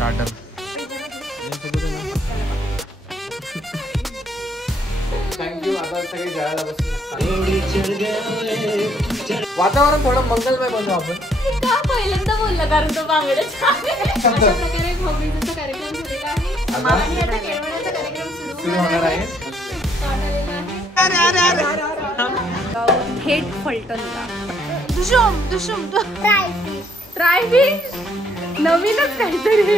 Starter thank you. आता सगळे जेवायला बसले. वातावरण थोडं मंगलमय बनवू आपण. का पहिल्यांदा बोलला कारण तो बांगड्या अशा प्रकारे भोगीचा कार्यक्रम झालेला आहे. आणि आता केळवण्याचा कार्यक्रम सुरू होणार आहे. थेट फलटणला दुशुम ट्राय फिश नवीनच काहीतरी.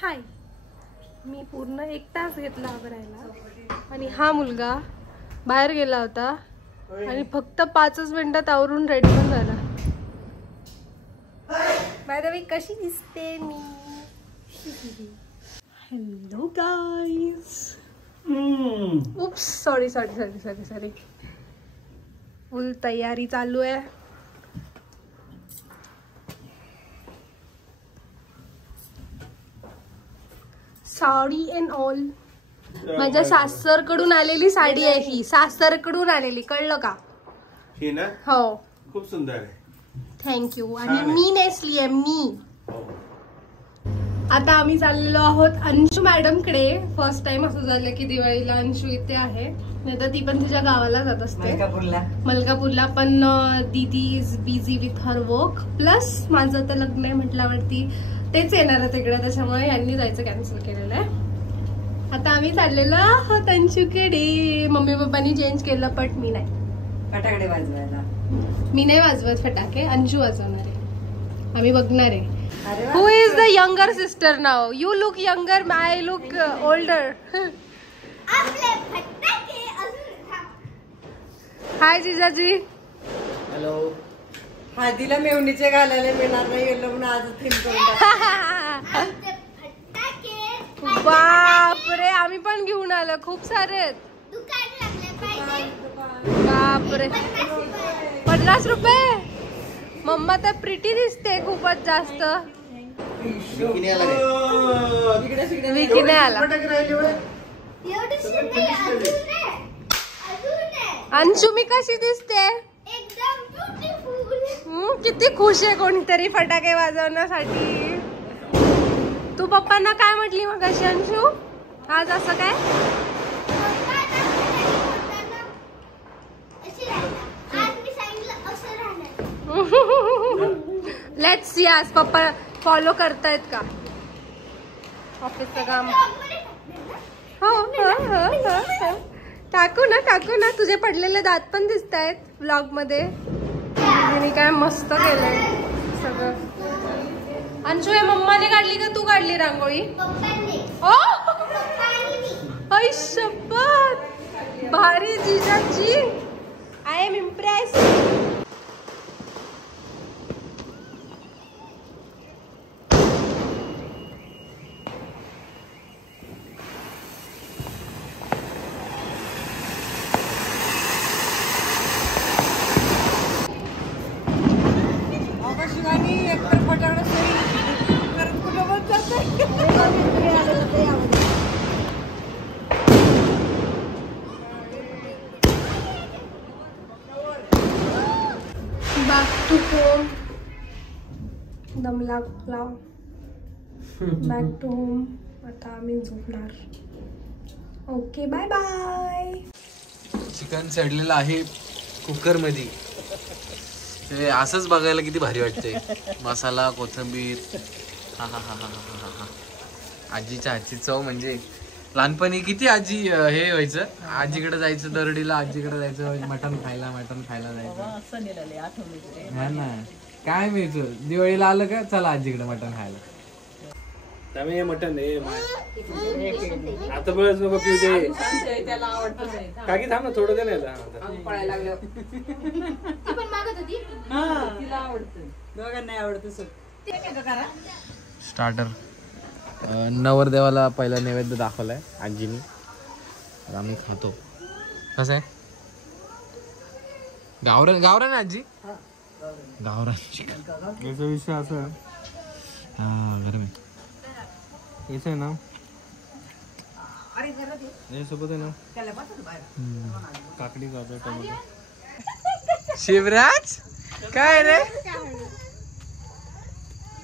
हाय, मी पूर्ण 1 तास घेतला आवरायला आणि हा मुलगा बाहेर गेला होता आणि फक्त 5 मिनिटात आवरून रेडी पण झाला. बाय द वे कशी दिसते मी? Hello guys. Oops, sorry. Full तयारी चालू आहे. Sari and all. माझ्या सासरकडून आलेली साडी आहे ही. सासरकडून आलेली, कळलं का? ही ना? हो. खूप सुंदर आहे. थँक्यू. आणि मी नेसली आहे मी. आता आम्ही चाललेलो आहोत अंशू मॅडम कडे. फर्स्ट टाइम असं झालं की दिवाळीला अंशू इथे आहे. नाही तर ती पण तिच्या गावाला जात असते मलकापूरला. पण दीदी is busy with her work. Plus माझं तर लग्न आहे म्हटल्यावरती तेच येणार आहे तिकडे, त्याच्यामुळे यांनी जायचं कॅन्सल केलेलं आहे. आता आम्ही चाललेलो आहोत अंशूकडे. मम्मी पप्पांनी चेंज केलं पण मी नाही. फटाकडे वाजवायला मी नाही वाजवत फटाके, अंशू वाजवणार आहे. आम्ही बघणार आहे. Who is the younger sister now? You look younger, I look older. Hi जिजाजी. हॅलो. हळदीला मेवणीचे घालायला मिळणार नाही गेलो म्हणून आज थीम करून. बापरे, आम्ही पण घेऊन आलो. खूप सारे आहेत. बापरे, 50 रुपये. मम्मा तर प्रिटी दिसते खूपच जास्त. विकी नाही आला. अंशू मी कशी दिसते? किती खुश आहे कोणीतरी फटाके वाजवण्यासाठी. तू पप्पांना काय म्हटली मग अशी अंशू? आज असं काय? लेट्स सी आज पप्पा फॉलो करतायत का ऑफिसचं काम. हो. टाकू ना. तुझे पडलेले दात पण दिसत आहेत व्लॉग मध्ये. मी काय मस्त केलंय सगळं. अंशू हे मम्माने काढली का तू काढली रांगोळी? आई शपथ, भारी जिजाजी. I am impress. Back to home. दम लागला. Back to home. आता आम्ही झोपणार. Okay, bye bye. चिकन सडलेलं आहे कुकर मध्ये. ते असंच बघायला किती भारी वाटतंय. मसाला, कोथिंबीर. हा. आजीच्या हातची चव म्हणजे लहानपणी किती आजी हे व्हायचं. आजीकडे जायचं दरडीला, आजीकडे जायचं मटण खायला जायचं. हा ना, काय मिळतं दिवाळीला आलं का चला आजीकडे मटण खायला. त्यामुळे हे मटण आता बरंच नको पिऊ दे. काकी थांब ना थोडं दे ना. स्टार्टर. नवरदेवाला पहिला नैवेद्य दाखवलाय आजीनी. आम्ही खातो. कसं आहे? गावरान आजी. गावरान चिकन. याचा विषय असा आहे. हा गरम याचं आहे ना, यासोबत आहे ना काकडी, गाजर, टोमॅटो. शिवराज काय रे?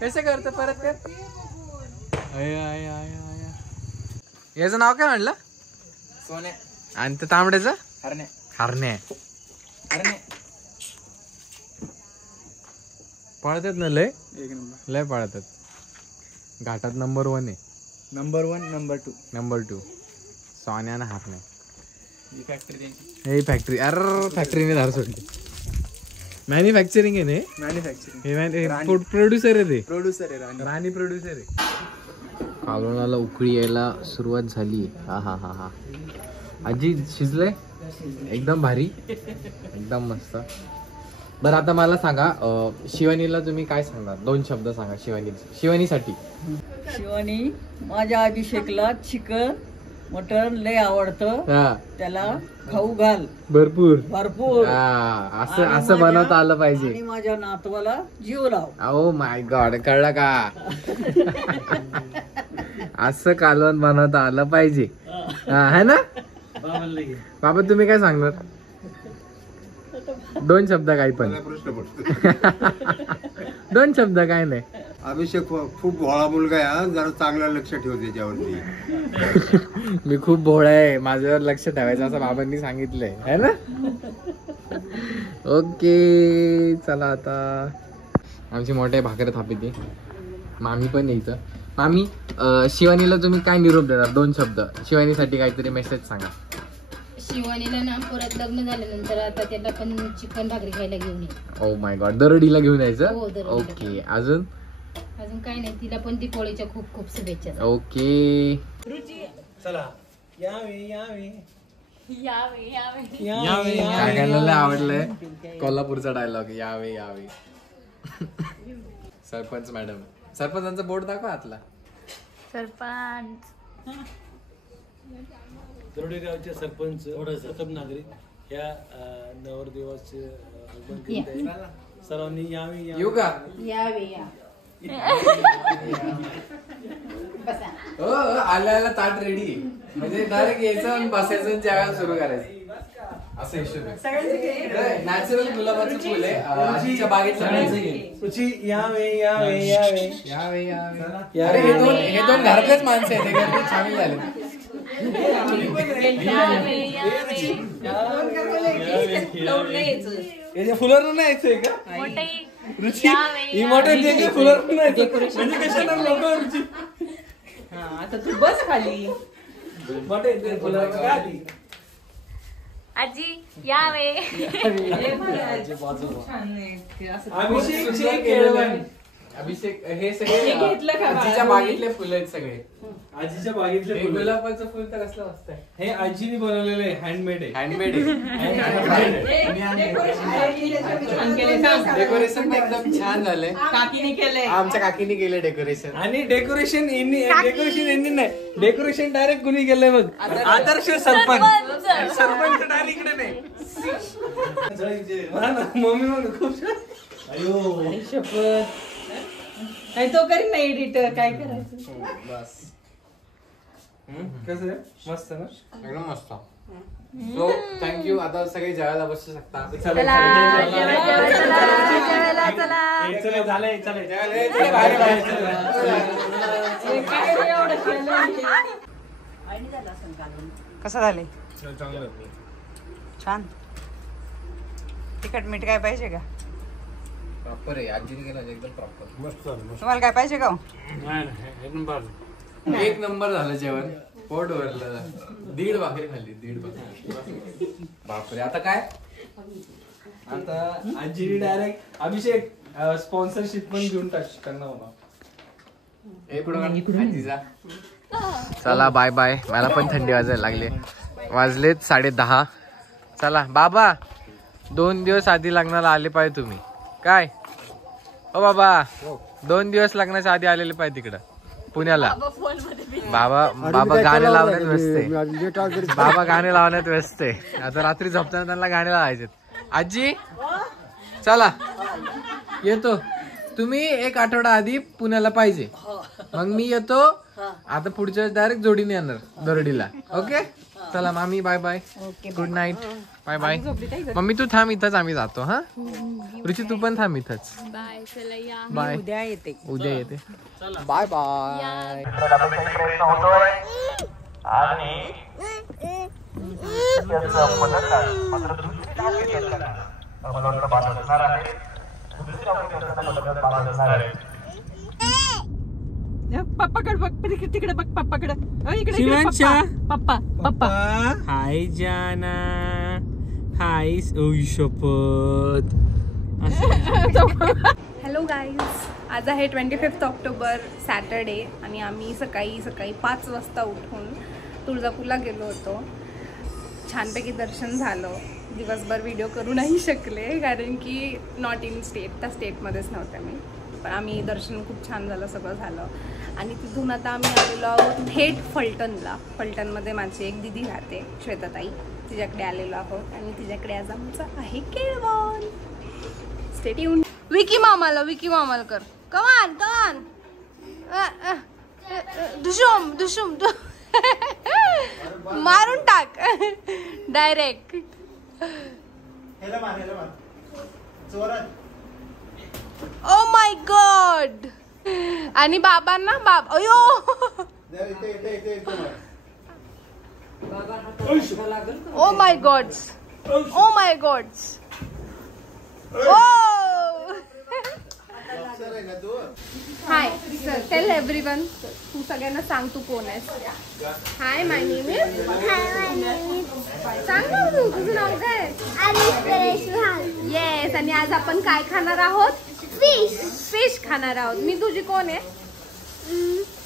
कसे करतो परत कर. याचं नाव काय म्हणलं? सोने. आणि ते तांबड्याचं? हरणे. हरणे. पळतात ना लय. एक नंबर. लय पळतात. घाटात नंबर 1 आहे. Number 1 number 2. नंबर 2 सोन्या ना हरणे. ही फॅक्टरी त्यांची. हे फॅक्टरी. अरे फॅक्टरीने धार सोडली. मॅन्युफॅक्चरिंग आहे ना. मॅन्युफॅक्चरिंग. फूड प्रोड्युसर आहे ते. प्रोड्युसर आहे राणी प्रोड्युसर आहे. कालवणाला उकळी यायला सुरुवात झाली. हा हा हा हा. आजी शिजले एकदम भारी. एकदम मस्त. बरं आता मला सांगा शिवानीला तुम्ही काय सांगणार? 2 शब्द सांगा शिवानीसाठी. शिवानी माझ्या अभिषेकला चिकन मटन लय आवडतं. हा त्याला खाऊ घाल भरपूर. आणि असं बनवता आलं पाहिजे. माझ्या नातवाला जीव लाव. ओ माय गॉड कळलं का? असं कालवण बनवता आलं पाहिजे. है ना बाबा? तुम्ही काय सांगणार? 2 शब्द काही पण. 2 शब्द काय नाही. अभिषेक खूप भोळा मुलगा आहे, जरा चांगला लक्ष ठेव त्याच्यावरती. मी खूप भोळा आहे, माझ्यावर लक्ष ठेवायचं असं बाबांनी सांगितलंय है ना. ओके चला आता आमची मोठे भाकर थापिते. मामी पण यायचं. मामी शिवानीला तुम्ही काय निरोप देणार? 2 शब्द शिवानीसाठी काहीतरी मेसेज सांगा. शिवानीला ना परत लग्न झाल्यानंतर आता त्याला पण चिकन भाकरी खायला घेऊन ये. ओ माय गॉड दरडीला घेऊन हो, यायचं. दरडीला. ओके अजून काही नाही. तिला पण दीपावळीच्या खूप खूप शुभेच्छा. ओके चला यावे यावे काकांना लय आवडलंय कोल्हापूरचा डायलॉग. यावे यावे. सरपंच मॅडम. सरपंचांचा बोर्ड दाखवा आतला. सरपंच दरोडे गावचे सरपंच प्रथम नागरिक या नवरदेवाचे आगमन करीत आहे. सर्वांनी यावे येऊ का? हो आल्याला ताट रेडी. म्हणजे डायरेक्ट यायचं आणि बसायचं आणि जेवायला सुरू करायचं असं हिशोब. नॅचरल गुलाबाचं फुल आहे. आजीच्या बागेत रुची यावे यावे यावे यावे यावे. अरे हे दोन घरातलेच माणसं आहेत. हे घरातले सामील झाले. याच्या फुलावर नाही यायचंय का? रुची ही मोठे फुलावर नाही म्हणजे कशाला लोक रुची. आता तू बस खाली. मोठे फुलावर का आली? आजी यावे. अभिषेक केळवण. अभिषेक हे सगळे आजीच्या बागेतले फुलं आहेत सगळे. आजीच्या बागेतले फुलं. गुलाबाचं फुल तर कसलं मस्त आहे. हे आजीने बनवलेलं आहे. हँडमेड आहे. हँडमेड डेकोरेशन एकदम छान झालंय. काकीने केलंय. आमच्या काकीने केलं डेकोरेशन. आणि डेकोरेशन नाही. डेकोरेशन डायरेक्ट कुणी केलंय बघ. आदर्श सरपंच. सरपंच डायरेक्ट इकडे नाही. मम्मी मग खूप छान. आणि शपथ नाही तो करीन नाही एडिटर. काय करायचं. बस कसं मस्त ना. एकदम मस्त. So thank you. आता सगळे जेवायला बसू शकता. कसं झालंय? छान. तिखट मीठ काय पाहिजे का? प्रॉपर आहे. आजीने केलं एकदम प्रॉपर. तुम्हाला काय पाहिजे का? एक नंबर झालं जेवण. पोट भरलं. 1.5 भाकरी खाल्ली. 1.5 भाकरी. बापरे. आता काय? आता आजीने डायरेक्ट अभिषेक स्पॉन्सरशिप पण घेऊन टाकणार मला. आजीचा. चला बाय बाय. मला पण थंडी वाजायला लागली. वाजलेत 10:30. चला बाबा 2 दिवस आधी लग्नाला आले पाहिजे तुम्ही. काय ओ बाबा 2 दिवस लग्नाच्या आधी आलेले पाहिजे तिकडं पुण्याला. बाबा गाणे लावण्यात व्यस्त आहे. बाबा गाणे लावण्यात व्यस्त आहे. आता रात्री झोपताना त्यांना गाणे लावायचे. आजी चला येतो. तुम्ही 1 आठवडा आधी पुण्याला पाहिजे. मग मी येतो. आता पुढच्या डायरेक्ट जोडीने येणार दरडीला. ओके चला मामी bye bye, good night, bye bye. Mummy तू थांब इथंच, आम्ही जातो. हा रुची तू पण थांब इथंच. बाय, चला या. बाय, उद्या येते. उद्या येते. Bye bye. पप्पाकडे बघ, तिकडे बघ, पप्पाकडे. शिवांशा. पप्पा पप्पा. हाय जाना, हाय शपथ. हॅलो गाईज, आज आहे 25 ऑक्टोबर सॅटर्डे आणि आम्ही सकाळी 5 वाजता उठून तुळजापूरला गेलो होतो. छानपैकी दर्शन झालं. दिवसभर व्हिडिओ करू नाही शकले कारण की नॉट इन स्टेट, त्या स्टेटमध्येच नव्हते मी. पण आम्ही दर्शन खूप छान झालं, सगळं झालं. आणि तिथून आता आम्ही आलेलो आहोत थेट फलटणला. फलटणमध्ये माझी एक दिदी राहते, श्वेताताई, तिच्याकडे आलेलो आहोत. आणि तिच्याकडे आज आमचं आहे केळवण. Stay tuned. विकी मामाला कर. कमान दुशुम मारून टाक डायरेक्ट. O my God. आणि बाबांना अयो oh my Gods. Hi sir, tell everyone. तू सगळ्यांना सांग तू कोण आहेस. Hi, my name is. सांग ना तू, तुझं नाव काय. येस. आणि आज आपण काय खाणार आहोत. फिश खाणार आहोत. मी तुझी कोण आहे.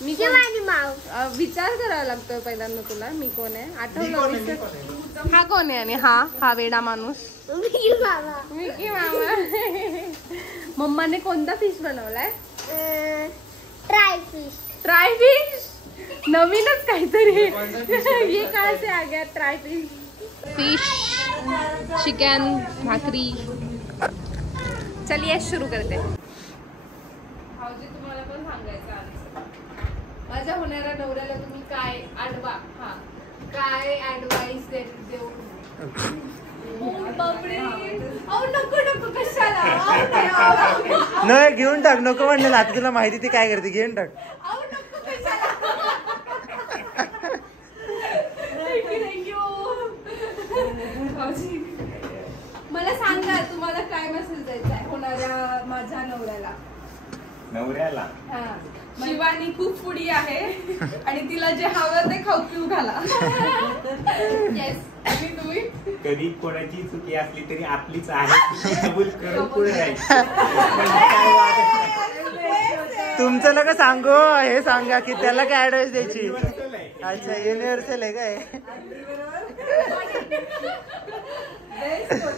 मी विचार करावा लागतोय पहिल्यांदा तुला. मी कोण आहे आठवलं. हा कोण आहे. आणि हा वेडा माणूस विकी मामा. मम्माने कोणता फिश बनवलाय. Try fish. नवीनच काहीतरी. हे काय से आ गया ट्राय फिश. चिकन, भाकरी. चलिए सुरू करते. भाऊजी, तुम्हाला पण सांगायचं आधी, माझ्या होणाऱ्या नवऱ्याला तुम्ही काय काय ऍडवाइस देऊ. बापरे. नको कशाला. नाही, घेऊन टाक. नको म्हणलं आता तुला माहिती ती काय करते. घेऊन टाक. मला सांगा तुम्हाला काय मेसेज द्यायचा आहे होणाऱ्या माझ्या नवऱ्याला. शिवानी खूप फुडी आहे आणि तिला जे हवं ते खाऊ पिऊ घाला. येस. आणि तुम्ही कधी कोणाची चुकी असली तरी आपलीच आहे कबूल करून पुढे जायचं. तुमचं नका सांगू, हे सांगा की त्याला काय ऍडवाइस द्यायची. अच्छा, युनिव्हर्सल आहे काय.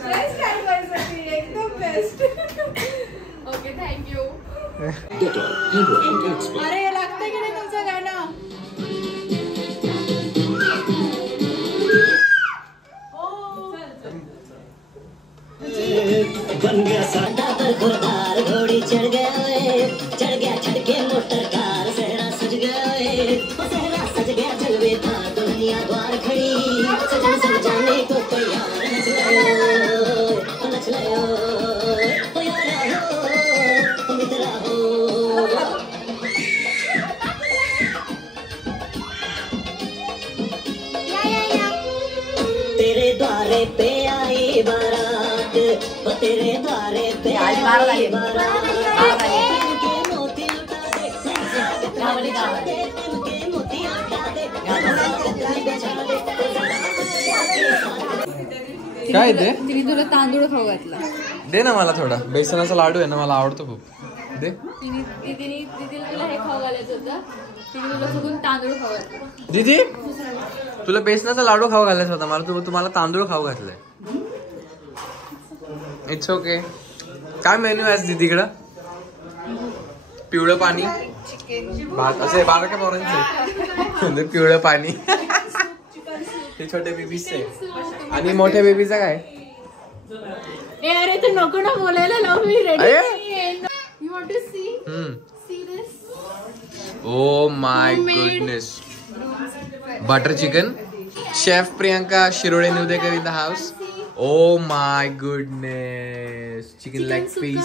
बेस्ट ऍडवाइस होती, एकदम बेस्ट. Okay, thank you. अरे लागतंय की नाही तुमचं गाणं. बन गया सादा पर घोड़ार घोड़ी चढ़ गया छटके मोटर कार. सहरा सज गया जलवे था दुनिया द्वार खड़ी. सजन सज जाने को तैयार. नच लायो ओ यारा हो मित्रा हो. तेरे द्वारे पे आई बारात, तेरे द्वारे पे आई बारात. के मोती लुटा दे, के मोती लुटा दे. काय ते. तिने तुला तांदूळ खाऊ घातला. दे ना मला थोडा. बेसनाचा लाडू आहे ना, मला आवडतो खूप. दे. दीदीला तुला हे खाऊ घालायचं होतं. तिने तुला चुकून तांदूळ खाऊ घातला. दीदी, तुला बेसनाचा लाडू खाऊ घालायचा होता, मला तुम्हाला तांदूळ खाऊ घातलाय. It's okay. काय मेन्यू आहे दीदीकडं. पिवळं पाणी भात असं आहे. 12 का पोरांचं पिवळं पाणी. ते छोटे बेबीचे आणि मोठ्या बेबीचा काय. अरे तू नको ना बोलायला लावू. मी ready. You want to see this. Oh my goodness. Butter chicken. Chef Priyanka Shirole Nyudekar in the house. Oh my goodness. Chicken leg piece,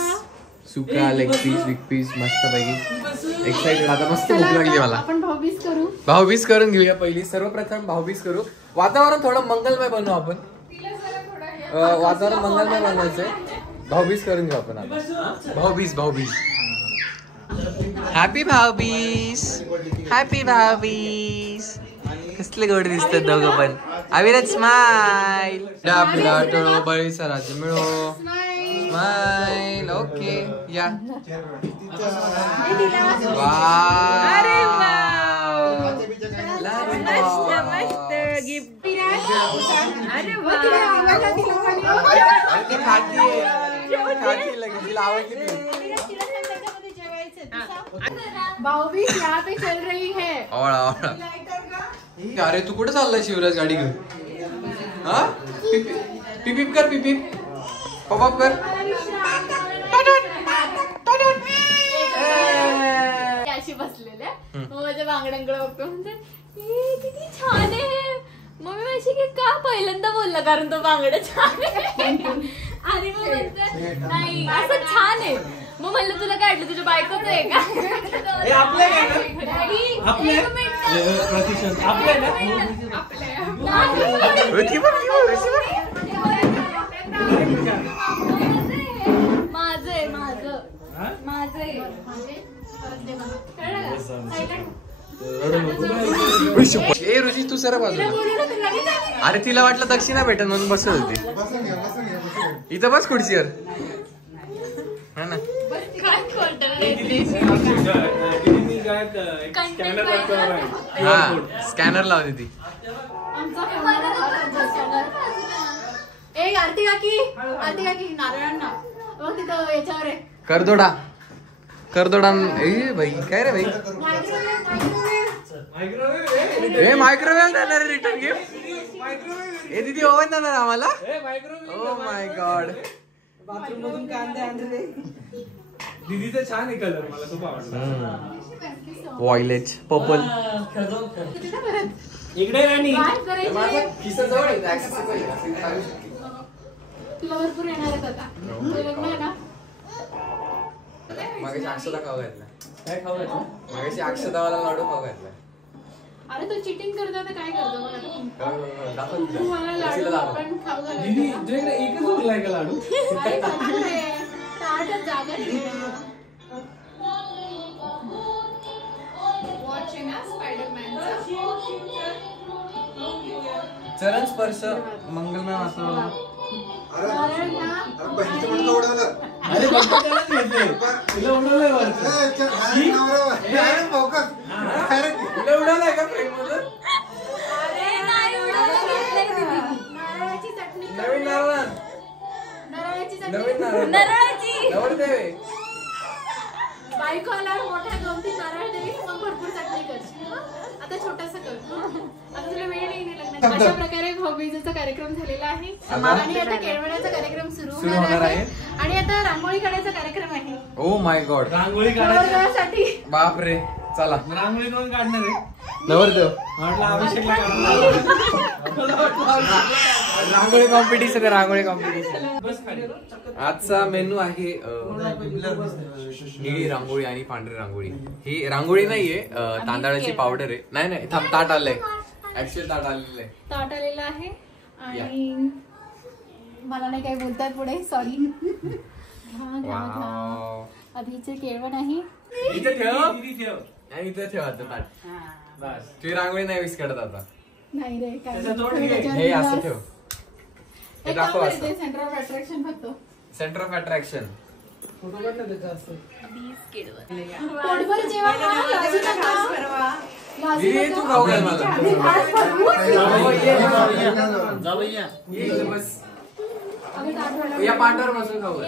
सुका लेग पीस, बिग पीस, मस्त पैकी एक्साइटेड. आता मस्त भूक लागली मला. आपण भाऊबीज करू. भाऊबीज करून घेऊया पहिली. सर्वप्रथम भाऊबीज करू. वातावरण थोडं मंगलमय बनवू आपण. वातावरण मंगलमय बनवायचंय. भाऊबीज करून घेऊ आपण आता. भाऊबीज भाऊबीज. हॅपी भाऊबीज. हॅपी भाऊबीज. कसले गोड दिसतात दोघं पण. अविरत स्माइल. आपला टोळो बळी सराचे मिळो. स्माइल. ओके या. भाऊबीज यहाँ पे चल रही है. अरे तू कुठे चाललाय शिवराज गाडी घेऊन? हा पिपिप कर. पिपिप पॉप कर. अशी बसलेल्या मग माझ्या बांगड्यांकडे बघतो म्हणते किती छान आहे. मग मी माझी की का पहिल्यांदा बोलला कारण तो बांगड्या छान आहे. आणि मग म्हणते नाही असं छान आहे. मग म्हणलं तुला काय वाटलं तुझ्या बायकोच आहे का? ए ऋषी तू सर बाजूला. अरे तिला वाटलं दक्षिणा भेटल म्हणून बसत होती. इथं बस खुर्चीवर. हा ना. हा स्कॅनर लावते ती. आरती काकी नारायणांना बघ तिथं याच्यावर आहे. करदोडा. ए भाई काय रे भाई. ए मायक्रोवेव्ह देणार रिटर्न गिफ्ट. ए दीदी ओव्हन देणार आम्हाला. ओ माय गॉड. बाथरूम मधून कांदे आणले. दीदीचा छान आहे कलर. मला खूप आवडला. Violet purple. इकडे राणी. तुला भरपूर येणार आहेत आता. लग्न आहे ना. मागाशी अक्षता खाऊ घातला. काय खाऊ घातलं? मागाशी अक्षतावाला लाडू खाऊ घातला. अरे तू चिटिंग करतो तर काय करतो मला. तू मला दाखव. लाडू पण खाऊ दीदी घालायचा. तुझ्याकडे एकच उरलाय का लाडू? अरे भरपूर आहे. ताटात जागा नाही. चरण स्पर्श मंगलमय असं. अरे बघा घेतले. तिला उडवलंय वरती. तुला उडालाय का फ्रेम मधून? नारळाची चटणी. नवीन नारळ. नारळाची चटणी. नवीन नारळ. नारळाची. नवरदेव. बायको आल्यावर मोठ्या 2-3 नारळ दे. मग भरपूर चटणी करशील. आता छोटासा कर. आता तुला वेळ नाही लग्नाचा. अशा प्रकारे भाऊबीजेचा कार्यक्रम झालेला आहे. आणि आता केळवण्याचा कार्यक्रम सुरू होणार आहे. आणि आता रांगोळी काढायचा कार्यक्रम आहे. ओ माय गॉड. रांगोळी काढायची. नवरदेवासाठी. बापरे. चला रांगोळी कोण काढणार आहे? नवरदेव. म्हटलं अभिषेकला काढणार. रांगोळी कॉम्पिटिशन. रांगोळी कॉम्पिटिशन. आजचा मेनू आहे निळी रांगोळी आणि पांढरी रांगोळी. ही रांगोळी नाहीये तांदळाची पावडर आहे. नाही थांब. ताट आलंय. ऍक्च्युअल ताट आलेलं आहे. ताट आलेला आहे. आणि मला नाही काही बोलतात पुढे. सॉरी. अभिचे केळवण आहे. इथे ठेव. दीदी ठेव. आणि इथे ठेव आता ताट. बस तुझी रांगोळी नाही विस्कटत आता. नाही रे काय. हे असं ठेव. हे दाखव असं. सेंटर ऑफ अट्रॅक्शन फक्त. Centre of attraction. फोटो काढला त्याचा असं. पोटभर जेवण खा. लाजू नका. दीदी तू खाऊ घाल मला. ये बस. या पाटावर बसून खाऊ घाल.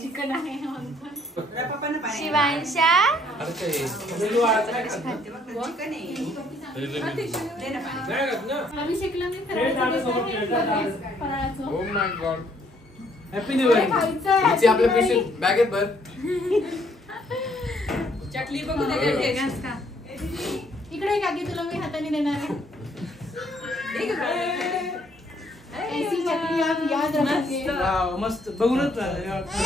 चिकन आहे. शिवांशा अभिषेकला मी oh my God. Happy new year. हिची आपल्या पिशवीत बॅगेत भर. चकली बघू दे का. इकडे का की तुला मी हाताने देणार आहे. ऐसी चकली आप याद रखोगे. वाव, मस्त बघूनच माझ्या हातचं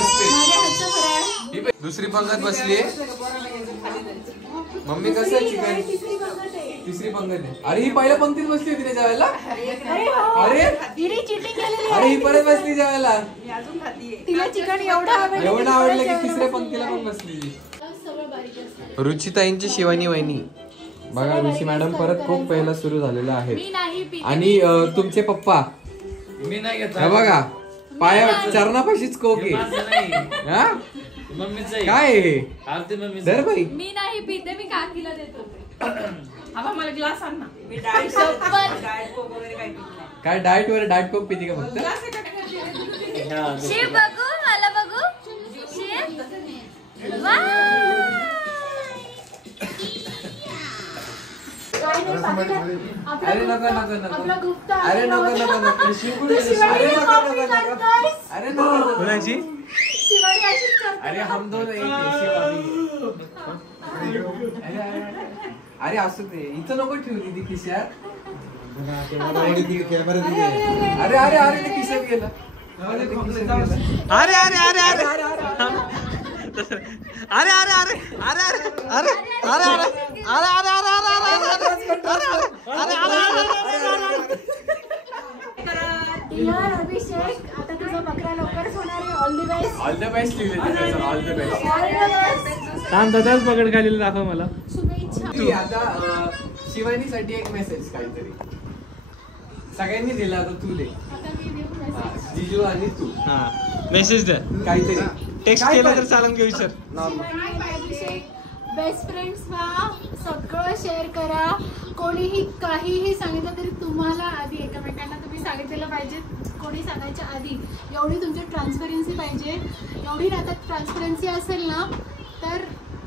फराळ. दुसरी पंगत बसलीये. मम्मी कसं आहे चिकन? तिसरी पंगत आहे. तिसरी पंगत आहे. अरे ही पहिल्या पंक्तीत बसली होती ना जेवायला. अरे हो. अरे हिने चिटिंग केलेली अरे ही परत बसली जेवायला. अजून खातीये. तिला चिकन एवढं आवडलं की तिसऱ्या पंक्तीला पण बसली. सगळं बारीक असतं. रुचिताईंची शिवानी वहिनी बघा. रुची मॅडम परत खूप पहिला सुरू झालेला आहे. मी नाही पिते. आणि तुमचे पप्पा मी नाही घेत. हे बघा पाया चरणापाशीच कोक आहे. हा? मम्मीच काय आहे? आरती मम्मी. धर बाई. मी नाही पिते. मी काकीला देत होते. आबा मला ग्लास आण ना. मी डाएट कोक वगैरे काही पित नाही. काय डाएट वर डाएट कोक पिती का फक्त? ग्लास एका ठिकाणी शिव बघू मला बघू. शिव अरे नको नको नको. आपला गुप्त अरे नको नको नको. शिकून अरे नको नको नको. अरे नको. कोणाची? शिवानी अशीच करते. अरे हम दोन एक अरे असू दे. इथं नको ठेवली ती खिशात. अरे अरे अरे ते खिशात गेलं. अरे अरे अरे अरे अरे अरे अरे अरे अरे यार अभिषेक आता तुझा बकरा लवकरच होणार आहे. All the best. All the best लिहिले. All the best. थांब दादाच पकड खाली दाखव मला. शुभेच्छा. तू आता शिवानीसाठी एक मेसेज काहीतरी सगळ्यांनी दिला आता तू दे. आता मी देऊ मेसेज. जिजू आणि तू मेसेज द्या. काहीतरी टेक्स्ट केलं तर चालेल की विचार. अभिषेक बेस्ट फ्रेंड्स व्हा. सगळं शेअर करा. कोणीही काहीही सांगितलं तरी तुम्हाला आधी एकमेकांना तुम्ही सांगितलेलं पाहिजे. कोणी सांगायच्या आधी एवढी तुमची ट्रान्सपरन्सी पाहिजे. एवढी नात्यात ट्रान्सपरन्सी असेल ना तर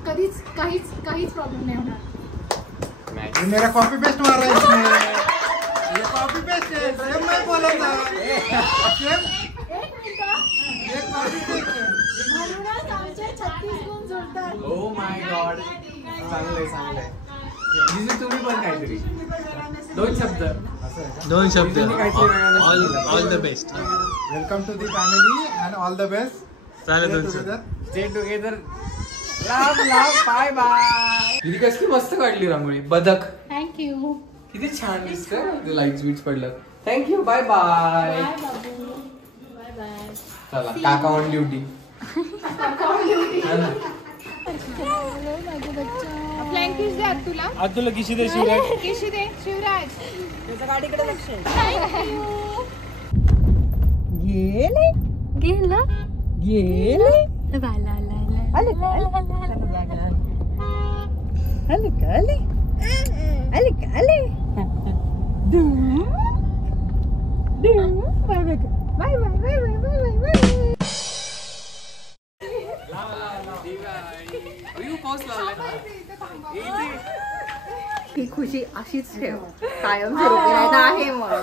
कधीच काहीच प्रॉब्लेम नाही होणार. मेरा कॉपी पेस्ट मार रहा है इसमें. ये कॉपी पेस्ट है. सेम मैं बोला था. एक मिनिट. ये कॉपी पेस्ट है. म्हणूनच आमचे 36 गुण जुळतात. Oh my God. चांगलंय. जिजू तुम्ही पण काहीतरी दोन शब्द all the best. Welcome to the family and all the best. चालेल. Stay together. लाभ बाय बाय. ही कसली मस्त काढली रांगोळी. बदक थँक्यू. किती छान दिसतं. लाईट्स बीट्स पडलं. थँक्यू. Bye bye. बाय बाबू. Bye bye. चला काका ऑन ड्युटी. फ्लँकिश द्या तुला. आज तुला किशी दे शिवराज. किशी दे शिवराज. त्याच्या गाडीकडे लक्ष आहे. थँक्यू. गेले गेला. गेले आले आले ही खुशी अशीच ठेव कायम स्वरूपी आहे मग